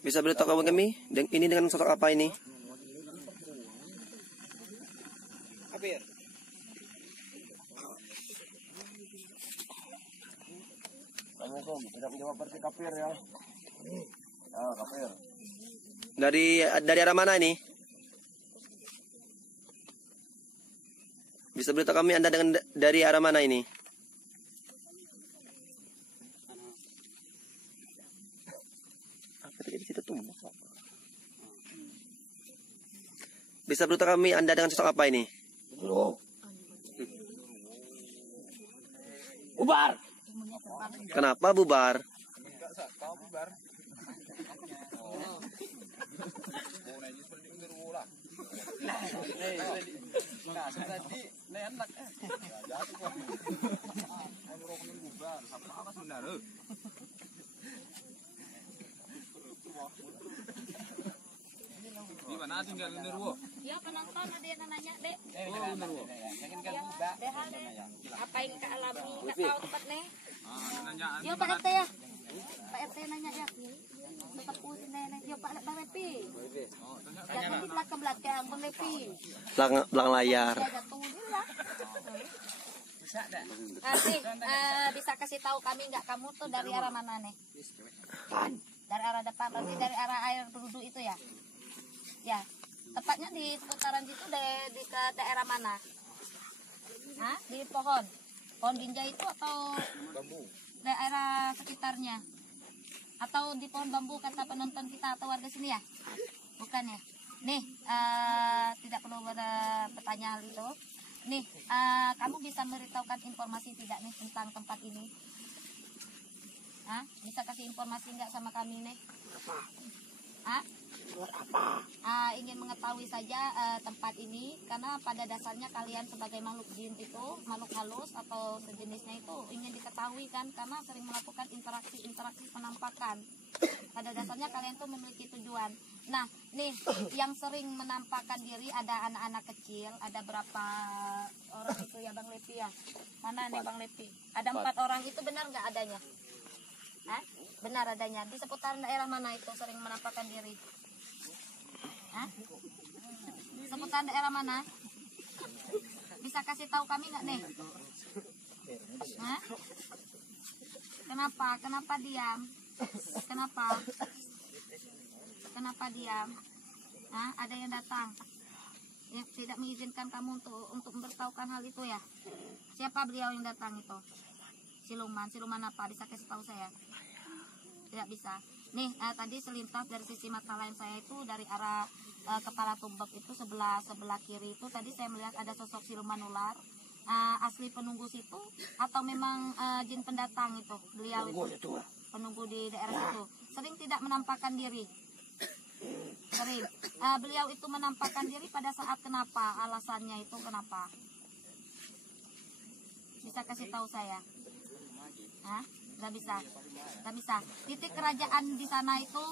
Bisa beritahu kami ini dengan sosok apa ini? Kapir. Assalamualaikum. Tidak menjawab berarti kapir ya. Kapir. Dari arah mana ini? Bisa beritahu kami Anda dari arah mana ini? Bisa beritahu kami Anda dengan sosok apa ini? Bubar. Kenapa bubar? Di mana tinggal Nirwo? Ya penonton ada yang nanya, Dek. Nirwo. Apa yang Kak alami? Nggak tahu tempat nih. Nanya. Yo Pak RT ya. Pak RT nanya ya. Tetap pusing nenek. Yo Pak Lepi. Jangan di belakang Bang Lepi. Belakang layar. Jaga tulis lah. Nanti bisa kasih tahu kami nggak kamu tuh dari arah mana nih? Dari arah depan, berarti dari arah air beruduk itu ya? Ya, tepatnya di seputaran situ di ke daerah mana? Hah? Di pohon binjai itu atau Bambu. daerah sekitarnya? Atau di pohon bambu kata penonton kita atau warga sini ya? Bukan ya? Nih, tidak perlu bertanya hal itu. Nih, kamu bisa memberitahukan informasi tidak nih tentang tempat ini? Hah? Bisa kasih informasi nggak sama kami nih? Hah? Ingin mengetahui saja tempat ini karena pada dasarnya kalian sebagai makhluk jin itu, makhluk halus atau sejenisnya itu ingin diketahui kan karena sering melakukan interaksi penampakan. Pada dasarnya kalian tuh memiliki tujuan. Nah, nih yang sering menampakkan diri ada anak-anak kecil, ada berapa orang itu ya Bang Lepi ya? Mana nih Bang Lepi? Ada 4 orang itu benar nggak adanya? Hah? Benar adanya. Di seputaran daerah mana itu sering menampakkan diri? Hah? Seputaran daerah mana? Bisa kasih tahu kami nggak nih? Hah? Kenapa diam? Kenapa diam? Hah? Ada yang datang yang tidak mengizinkan kamu untuk memberitahukan hal itu ya? Siapa beliau yang datang itu? Siluman apa? Bisa kasih tahu saya? Tidak bisa. Nih, tadi selintas dari sisi mata lain saya itu dari arah kepala tumbek itu sebelah kiri itu tadi saya melihat ada sosok siluman ular. Asli penunggu situ atau memang jin pendatang itu beliau itu penunggu di daerah situ sering tidak menampakkan diri sering beliau itu menampakkan diri pada saat kenapa alasannya itu kenapa bisa kasih tahu saya? Hah? Nggak bisa. Titik kerajaan di sana itu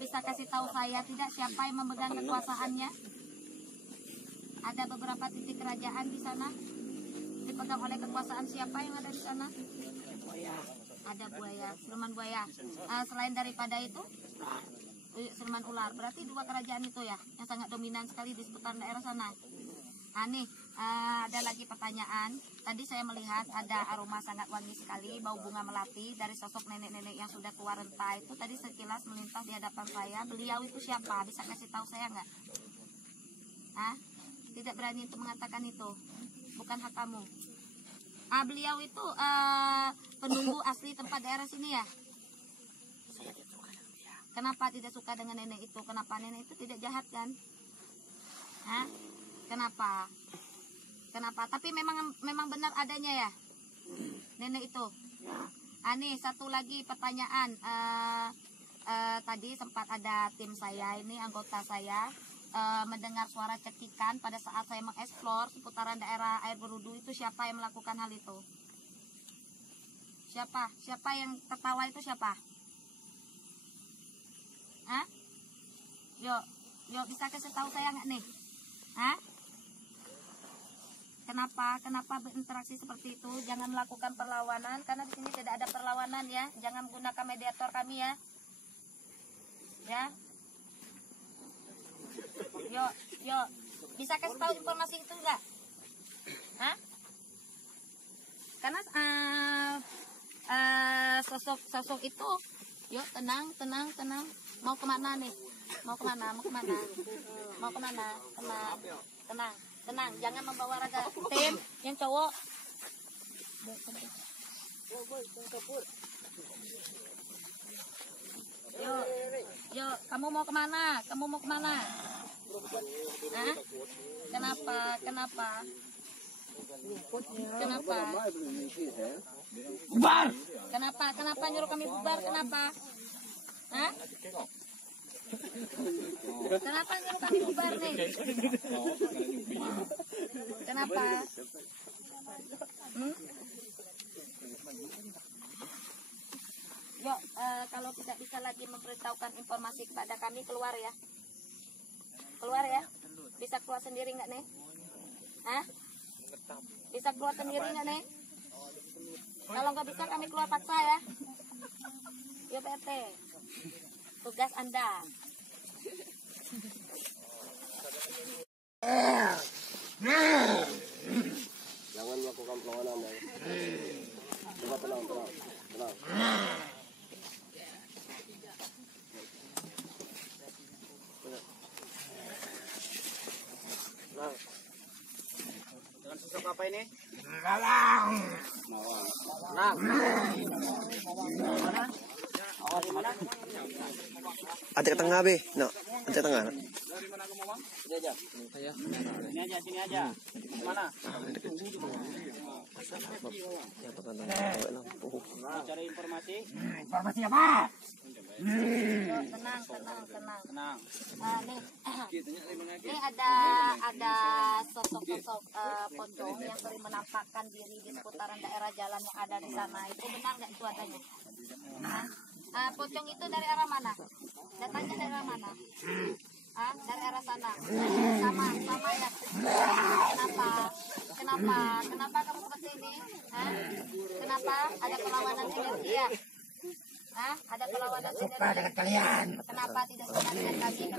bisa kasih tahu saya tidak siapa yang memegang kekuasaannya? Ada beberapa titik kerajaan di sana dipegang oleh kekuasaan siapa yang ada di sana? Ada buaya, siluman buaya. Selain daripada itu, siluman ular. Berarti 2 kerajaan itu ya yang sangat dominan sekali di seputar daerah sana. Nih, ada lagi pertanyaan. Tadi saya melihat ada aroma sangat wangi sekali, bau bunga melati dari sosok nenek-nenek yang sudah tua renta itu tadi sekilas melintas di hadapan saya. Beliau itu siapa? Bisa kasih tahu saya nggak? Hah? Tidak berani untuk mengatakan itu. Bukan hak kamu. Beliau itu penunggu asli tempat daerah sini ya? Kenapa tidak suka dengan nenek itu? Kenapa nenek itu tidak jahat kan? Hah? Kenapa? Tapi memang benar adanya ya nenek itu. Nih satu lagi pertanyaan. Tadi sempat ada tim saya ini anggota saya mendengar suara cekikan pada saat saya mengeksplor seputaran daerah air berudu itu. Siapa yang melakukan hal itu? Siapa yang tertawa itu siapa? Hah? Yuk bisa kasih tahu saya nggak nih? Hah? Kenapa berinteraksi seperti itu? Jangan melakukan perlawanan karena di sini tidak ada perlawanan ya. Jangan menggunakan mediator kami ya. Ya. Yuk. Bisa kasih tahu informasi itu enggak? Hah? Karena sosok itu, yuk tenang. Mau kemana nih? Mau kemana? Tenang. tenang, jangan membawa raga. Tim yang cowok. Yuk, kamu mau kemana? Kamu mau kemana? Hah? Kenapa? Kenapa? Kenapa? Bubar. Kenapa? Kenapa nyuruh kami bubar? Kenapa? Hah? Kenapa nyuruh kami bubar nih? Kenapa? Yuk, kalau tidak bisa lagi memberitahukan informasi kepada kami, keluar ya. Keluar ya. Bisa keluar sendiri nggak nih? Hah? Bisa keluar sendiri nggak nih? Kalau nggak bisa kami keluar paksa ya. Yuk PT. Tugas Anda. Jangan melakukan perlawanan ya. Coba tenang. Dengan sosok apa ini? Ajak ke tengah be, no, ajak tengah. Dari mana kamu, Bang? Sini aja. Mana? Cari informasi. Informasi apa? Yuk, tenang. Nih ada sosok-sosok pocong yang sering menampakkan diri di seputaran daerah jalan yang ada di sana. Itu benar nggak itu adanya? Pocong itu dari arah mana? Datangnya dari arah mana? Dari arah sana. Sama ya. Kenapa kamu seperti ini? Kenapa? Ada perlawanan energi ya? Ada perlawanan energi. Kalian. Kenapa tidak suka dengan kami?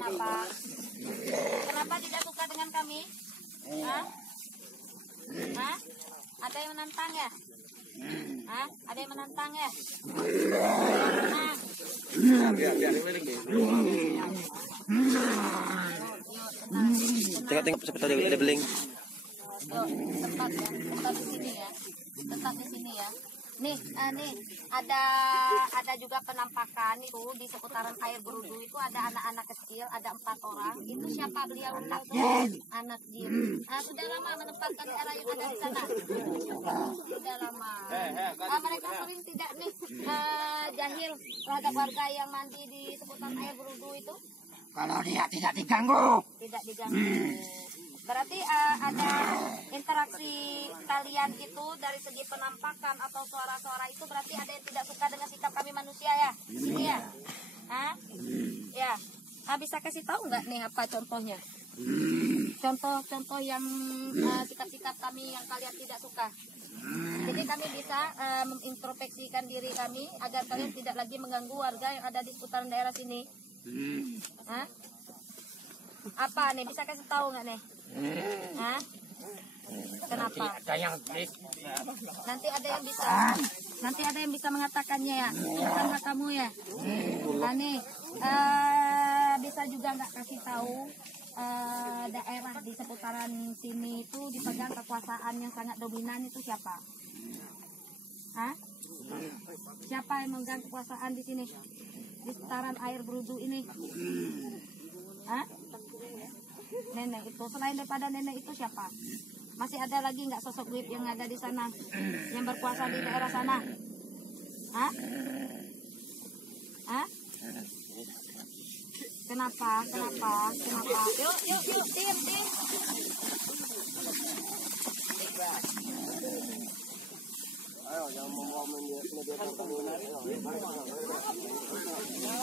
Kenapa tidak suka dengan kami? Ada yang menantang ya? Ada yang menantang ya? Tengok siapa tahu dia beling. Yuk, tempat di sini ya. Tetap di sini ya. Nih ada juga penampakan itu di seputaran air berudu itu ada anak-anak kecil, ada 4 orang. Itu siapa beliau? Anak jin. Sudah lama menempatkan di area yang ada di sana. Sudah lama. Mereka sering tidak nih jahil terhadap warga yang mandi di seputaran air berudu itu? Kalau dia tidak diganggu. Tidak diganggu. Berarti ada interaksi kalian itu dari segi penampakan atau suara-suara itu berarti ada yang tidak suka dengan sikap kami manusia ya? Ini ya? Ya. Bisa kasih tahu nggak nih apa contohnya? Contoh-contoh yang sikap-sikap kami yang kalian tidak suka. Jadi kami bisa mengintrospeksikan diri kami agar kalian tidak lagi mengganggu warga yang ada di seputaran daerah sini. Apa nih? Bisa kasih tahu nggak nih? Kenapa? Nanti ada yang bisa mengatakannya ya. Bukan hak kamu ya. Nih bisa juga nggak kasih tahu daerah di seputaran sini itu dipegang kekuasaan yang sangat dominan itu siapa? Siapa yang memegang kekuasaan di sini? Di seputaran air berudu ini? Nenek itu. Selain daripada nenek itu siapa? Masih ada lagi nggak sosok gaib yang ada di sana yang berkuasa di daerah sana? Kenapa? Yuk, tim. Ayo, jangan membawa media kami. Ayo.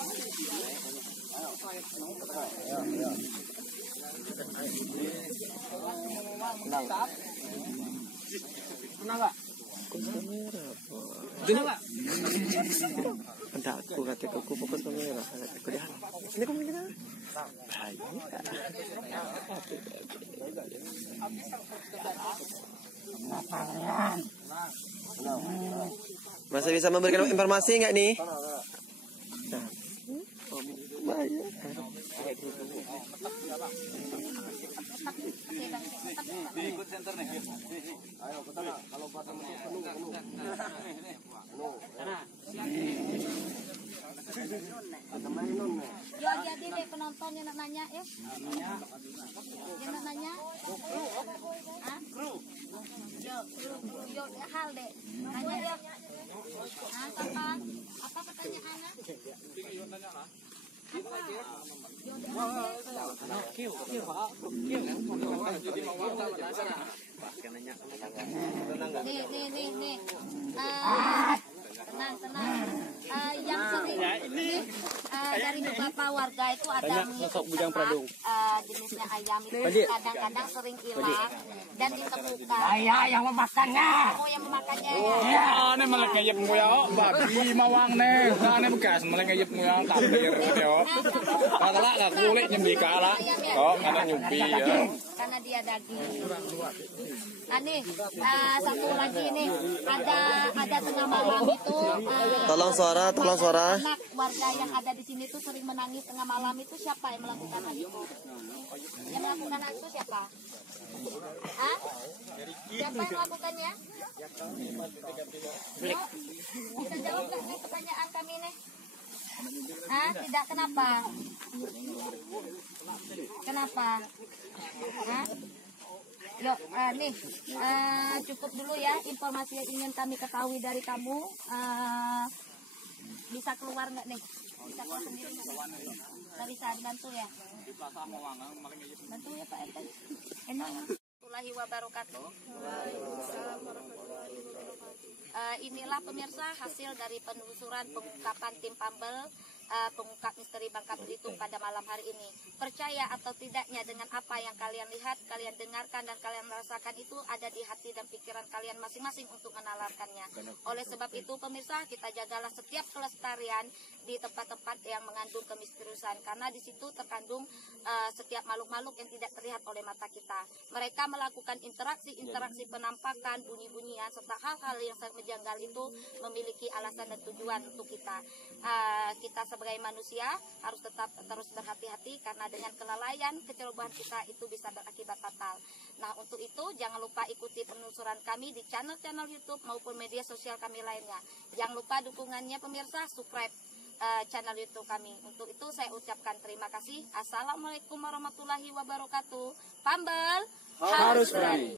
Pernah nggak? Entah aku kata aku fokus kamera. Aku dia. Ini kamu kita. Masih bisa memberikan informasi nggak nih? Diikut center nih. Ayo ke sana. Kalau pasang penuh. Ada mainan nih. Yo jadi deh penonton yang nak nanya ya. Yang nak nanya. Ah? Yo hal deh. Nanya ya. Ah, apa pertanyaannya? Nih. Tenang. Yang sering dari beberapa warga itu ada jenisnya ayam itu kadang-kadang sering hilang dan ditemukan. Yang memakannya. Oh, yang memakannya. Ya, ini malah ngayip nguyang babi mawang nih. Nah, ini bekas malah ngayip nguyang tapir yo. Kala lah kulit nyembi kala. Oh, karena nyumbi ya. Karena dia daging. Nah nih, satu lagi nih ada tengah malam itu. Tolong suara. Anak warga yang ada di sini tuh sering menangis tengah malam itu siapa yang melakukan hal itu? Yang melakukan hal itu siapa? Hah? Siapa yang melakukannya? Oh, bisa jawab nggak nih pertanyaan kami nih? Hah? Tidak, kenapa? Kenapa? Hah? Loh, nih, cukup dulu ya informasi yang ingin kami ketahui dari kamu. Bisa keluar nggak nih? Bisa keluar sendiri nggak? Nggak bisa dibantu ya? Bantu ya Pak RT. Enak. Warahmatullahi wabarakatuh. Inilah pemirsa hasil dari penelusuran pengungkapan tim Pambel, pengungkap misteri Bangka Belitung pada malam hari ini. Percaya atau tidaknya dengan apa yang kalian lihat, kalian dengarkan dan kalian merasakan itu ada di hati dan pikiran kalian masing-masing untuk menalarkannya. Oleh sebab itu pemirsa, kita jagalah setiap kelestarian di tempat-tempat yang mengandung kemisteriusan, karena di situ terkandung setiap makhluk-makhluk yang tidak terlihat oleh mata kita. Mereka melakukan interaksi penampakan, bunyi-bunyian serta hal-hal yang sangat menjanggal itu memiliki alasan dan tujuan untuk kita. Kita sebagai manusia harus tetap terus berhati-hati, karena dengan kelalaian, kecerobohan kita itu bisa berakibat fatal. Nah, untuk itu jangan lupa ikuti penelusuran kami di channel-channel YouTube maupun media sosial kami lainnya. Jangan lupa dukungannya pemirsa, subscribe channel YouTube kami. Untuk itu saya ucapkan terima kasih. Assalamualaikum warahmatullahi wabarakatuh. Pambel harus berani.